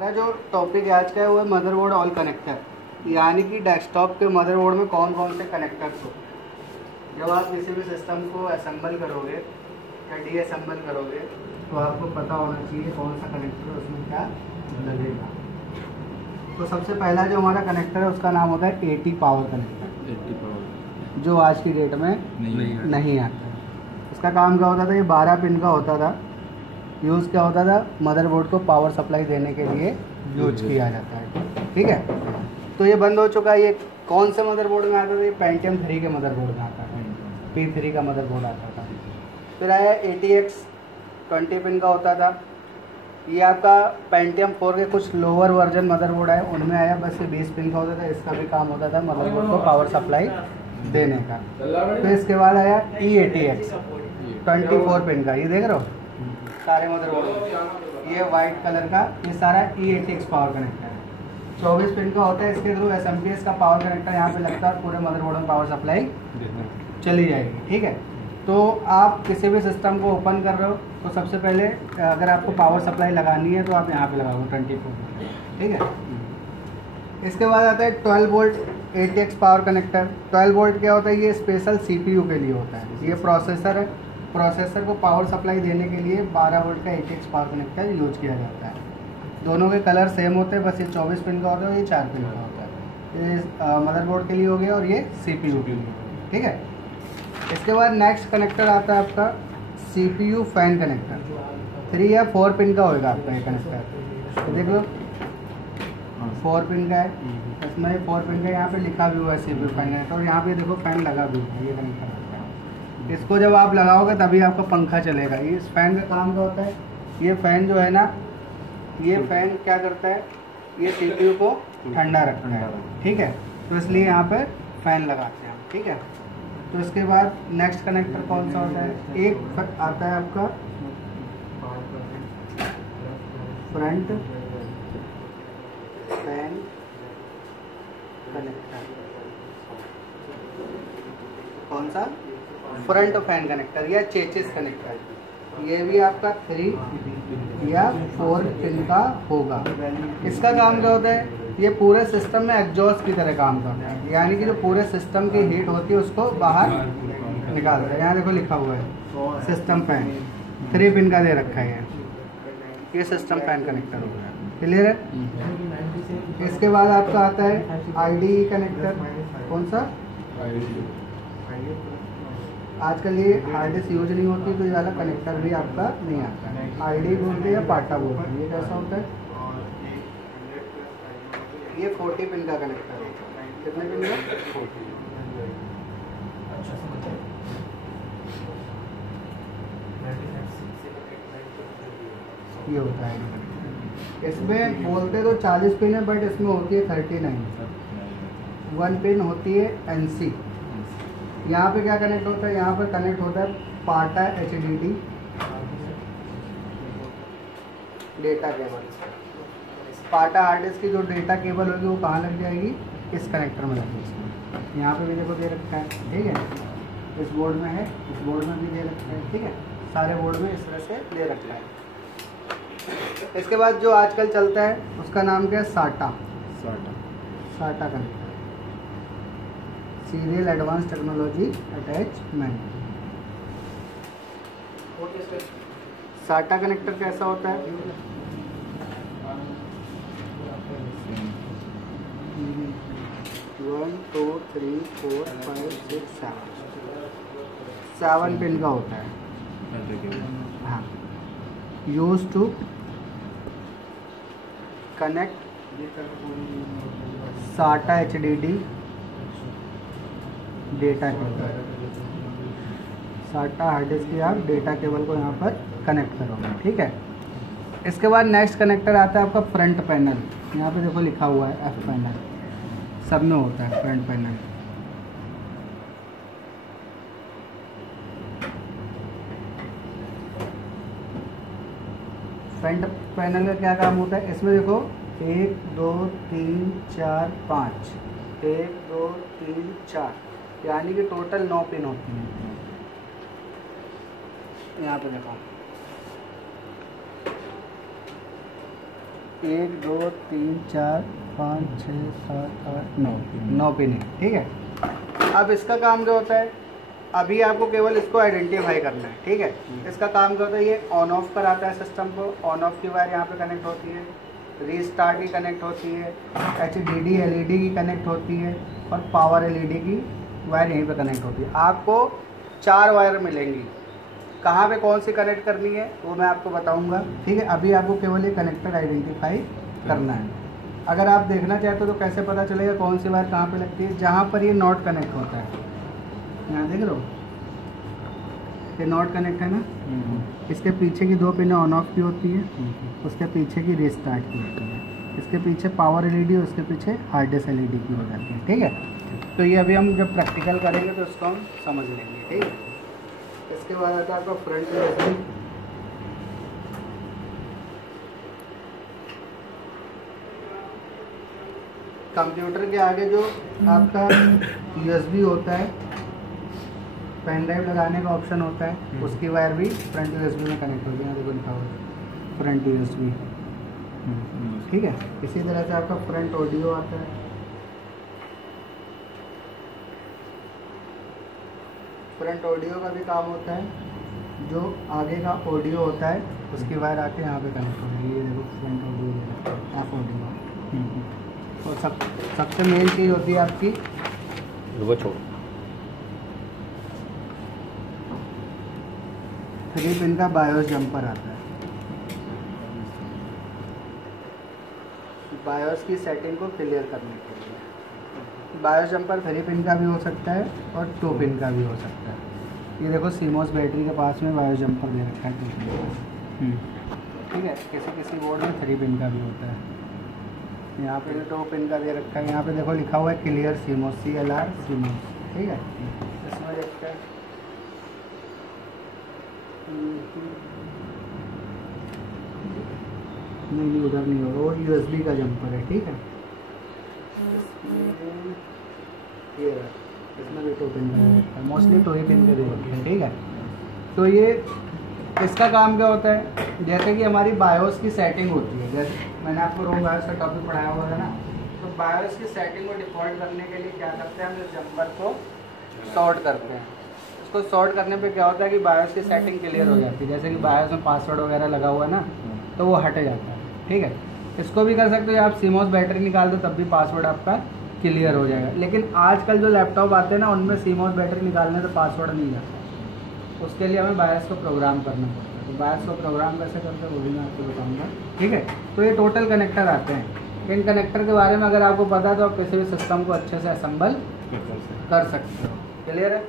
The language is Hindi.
हमारा जो टॉपिक आज का है वो है मदरबोर्ड ऑल कनेक्टर, यानी कि डेस्कटॉप के मदरबोर्ड में कौन कौन से कनेक्टर्स हो। जब आप किसी भी सिस्टम को असेंबल करोगे या डीअसेंबल करोगे तो आपको पता होना चाहिए कौन सा कनेक्टर उसमें क्या लगेगा। तो सबसे पहला जो हमारा कनेक्टर है उसका नाम होता है एटी पावर कनेक्टर, 80 पावर जो आज की डेट में नहीं आता। इसका काम क्या होता था, ये 12 पिन का होता था। यूज़ क्या होता था, मदरबोर्ड को पावर सप्लाई देने के लिए यूज किया जाता है। ठीक है, तो ये बंद हो चुका है। ये कौन से मदरबोर्ड में आता था, ये पेंटियम 3 के मदरबोर्ड में आता था, P3 का मदरबोर्ड आता था। फिर आया ATX 20 पिन का होता था। ये आपका पेंटियम 4 के कुछ लोअर वर्जन मदरबोर्ड आए, उनमें आया, बस ये 20 पिन का होता था। इसका भी काम होता था मदरबोर्ड को पावर सप्लाई देने का। फिर इसके बाद आया E80X 24 पिन का, ये देख रहे हो सारे मदरबोर्ड, ये वाइट कलर का, ये सारा E80X पावर कनेक्टर है। 24 पिन का होता है। इसके थ्रू SMPS का पावर कनेक्टर यहाँ पे लगता है, पूरे मदरबोर्ड में पावर सप्लाई चली जाएगी। ठीक है, तो आप किसी भी सिस्टम को ओपन कर रहे हो तो सबसे पहले अगर आपको पावर सप्लाई लगानी है तो आप यहाँ पे लगाओ 24। ठीक है, इसके बाद आता है 12 volt ATX power connector. 12 volt क्या होता है, ये स्पेशल CPU के लिए होता है। ये प्रोसेसर है, प्रोसेसर को पावर सप्लाई देने के लिए 12 वोल्ट का ATX पावर कनेक्टर यूज किया जाता है। दोनों के कलर सेम होते हैं, बस ये 24 पिन का होता है और ये 4 पिन का होता है। ये मदरबोर्ड के लिए हो गया और ये CPU के लिए। ठीक है, इसके बाद नेक्स्ट कनेक्टर आता है आपका CPU फैन कनेक्टर। 3 या 4 पिन का होगा आपका ये कनेक्टर। तो देख लो 4 पिन का है, इसमें 4 पिन का यहाँ पे लिखा भी हुआ है CPU फैन कनेक्टर, और यहाँ पे देखो फैन लगा भी हुआ है। ये कनेक्टर इसको जब आप लगाओगे तभी आपका पंखा चलेगा। ये इस फैन का काम क्या होता है, ये फैन जो है ना, ये फैन क्या करता है, ये CPU को ठंडा रखता है। ठीक है, तो इसलिए यहाँ पे फैन लगाते हैं। ठीक है, तो इसके बाद नेक्स्ट कनेक्टर कौन सा होता है, एक आता है आपका फ्रंट फैन कनेक्टर। कौन सा, फ्रंट फैन कनेक्टर या चेचिस कनेक्टर। ये भी आपका 3 या 4 पिन का होगा। इसका काम क्या होता है, ये पूरे सिस्टम में एग्जॉस्ट की तरह काम करता है, यानी कि जो पूरे सिस्टम की हीट होती है उसको बाहर निकालता है। यहाँ देखो लिखा हुआ है सिस्टम फैन, 3 पिन का दे रखा है। ये सिस्टम फैन कनेक्टर हो गया, क्लियर है। इसके बाद आपका आता है IDE कनेक्टर। कौन सा, आजकल ये हार्ड डिस्क यूज नहीं होती तो ये वाला कनेक्टर भी आपका नहीं आता है। IDE बोलते हैं या पाटा बोलते हैं। ये कैसा होता है, ये 40 पिन का कनेक्टर होता है। कितने पिन का, 40। ये होता है। इसमें बोलते तो 40 पिन है, बट इसमें होती है 39। 1 पिन होती है NC। यहाँ पे क्या कनेक्ट होता है, यहाँ पर कनेक्ट होता है पाटा HDD डेटा केबल। पाटा हार्ड डिस्क की जो डेटा केबल होगी वो कहाँ लग जाएगी, इस कनेक्टर में लगेगी। यहाँ पे भी देखो दे रखा है। ठीक है, इस बोर्ड में है, इस बोर्ड में भी दे रखा है। ठीक है, सारे बोर्ड में इस तरह से दे रखा है। इसके बाद जो आजकल चलता है उसका नाम क्या है, साटा connector, serial advance technology attachment. साटा कनेक्टर कैसा होता है, 1 2 3 4 5 6 7 पिन का होता है। हाँ, use to connect SATA HDD data cable. SATA hard disk की आप डेटा केबल को यहाँ पर कनेक्ट करोगे। ठीक है, इसके बाद नेक्स्ट कनेक्टर आता है आपका फ्रंट पैनल। यहाँ पे देखो लिखा हुआ है F पैनल, सब में होता है फ्रंट पैनल। फ्रंट पैनल का क्या काम होता है, इसमें देखो 1 2 3 4 5, 1 2 3 4, यानी कि टोटल 9 पिन होती हैं। यहाँ पे देखो 1 2 3 4 5 6 7 8 9 पिन है, ठीक है। अब इसका काम क्या होता है, अभी आपको केवल इसको आइडेंटिफाई करना है, ठीक है। इसका काम क्या होता है, ये ऑन ऑफ कराता है सिस्टम को, ऑन ऑफ की वायर यहाँ पे कनेक्ट होती है, रीस्टार्ट की कनेक्ट होती है, HDD LED की कनेक्ट होती है और पावर LED की वायर यहीं पे कनेक्ट होती है। आपको 4 वायर मिलेंगी, कहाँ पे कौन सी कनेक्ट करनी है वो मैं आपको बताऊंगा, ठीक है। अभी आपको केवल ये कनेक्टर आइडेंटिफाई करना है। अगर आप देखना चाहते हो तो कैसे पता चलेगा कौन सी वायर कहाँ पे लगती है, जहाँ पर ये नॉट कनेक्ट होता है, यहाँ देख रहे हो ये नॉट कनेक्ट है ना, इसके पीछे की 2 पिनें ऑन ऑफ की होती है, उसके पीछे की रीस्टार्ट की होती है, इसके पीछे पावर LED और उसके पीछे हार्ड डिस्क LED की हो जाती है, ठीक है। तो ये अभी हम जब प्रैक्टिकल करेंगे तो इसको हम समझ लेंगे, ठीक है। इसके बाद आता है आपका फ्रंट USB। कंप्यूटर के आगे जो आपका USB होता है, पेन ड्राइव लगाने का ऑप्शन होता है, उसकी वायर भी फ्रंट USB में कनेक्ट होगी, यहाँ देखो लिखा हुआ है फ्रंट USB, ठीक है। इसी तरह से आपका फ्रंट ऑडियो आता है, फ्रंट ऑडियो का भी काम होता है, जो आगे का ऑडियो होता है उसकी वायर आके यहाँ पे कनेक्ट होगी, ये देखो फ्रंट ऑडियो, एफ ऑडियो। और सबसे मेन चीज़ होती है आपकी वो छोड़ 3 पिन का बायोस जंपर आता है। बायोस की सेटिंग को क्लियर करने के लिए बायोस जंपर 3 पिन का भी हो सकता है और 2 पिन का भी हो सकता है। ये देखो सीमोस बैटरी के पास में बायोस जंपर दे रखा है 2 पिन का, ठीक है। किसी बोर्ड में 3 पिन का भी होता है, यहाँ पे 2 पिन का दे रखा है। यहाँ पे देखो लिखा हुआ है क्लियर सीमोस, CLR सीमोस, ठीक है। इसमें देखते हैं नहीं उधर नहीं होगा, वो USB का जंपर है, ठीक है। ये इसमें भी 2 पिन का मोस्टली 2 ही पिन के दे रखे हैं, ठीक है। तो ये इसका काम क्या होता है, जैसे कि हमारी बायोस की सेटिंग होती है, जैसे मैंने आपको रोम बायोस का टॉपिक पढ़ाया हुआ है ना, तो बायोस की सेटिंग को डिफॉल्ट करने के लिए क्या करते हैं, हम इस जंपर को शॉर्ट करते हैं। इसको शॉर्ट करने पे क्या होता है कि बायोस की सेटिंग क्लियर हो जाती है, जैसे कि बायोस में पासवर्ड वगैरह लगा हुआ है ना, तो वो हट जाता है, ठीक है। इसको भी कर सकते हो आप, सीमोस बैटरी निकाल दो तब भी पासवर्ड आपका क्लियर हो जाएगा। लेकिन आजकल जो लैपटॉप आते हैं ना, उनमें सीमोस बैटरी निकालने से पासवर्ड नहीं जाता, उसके लिए हमें बायोस को प्रोग्राम करना पड़ता है। तो बायोस को प्रोग्राम कैसे करते हैं वो भी मैं आपको बताऊँगा, ठीक है। तो ये टोटल कनेक्टर आते हैं। इन कनेक्टर के बारे में अगर आपको पता है तो आप किसी भी सिस्टम को अच्छे से असेंबल कर सकते हो, क्लियर है।